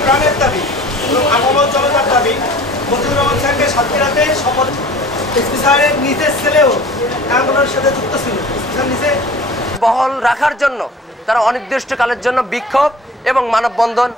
প্রাণের দাবি এবং আগামী জনতার দাবি মতিউর রহমান স্যারকে সাতক্ষীরাতে শপথ এসপি স্যারের নিজের ছেলেও আন্দোলনের সাথে যুক্ত ছিল। বহাল রাখার জন্য তারা অনির্দিষ্টকালের জন্য বিক্ষোভ এবং মানববন্ধন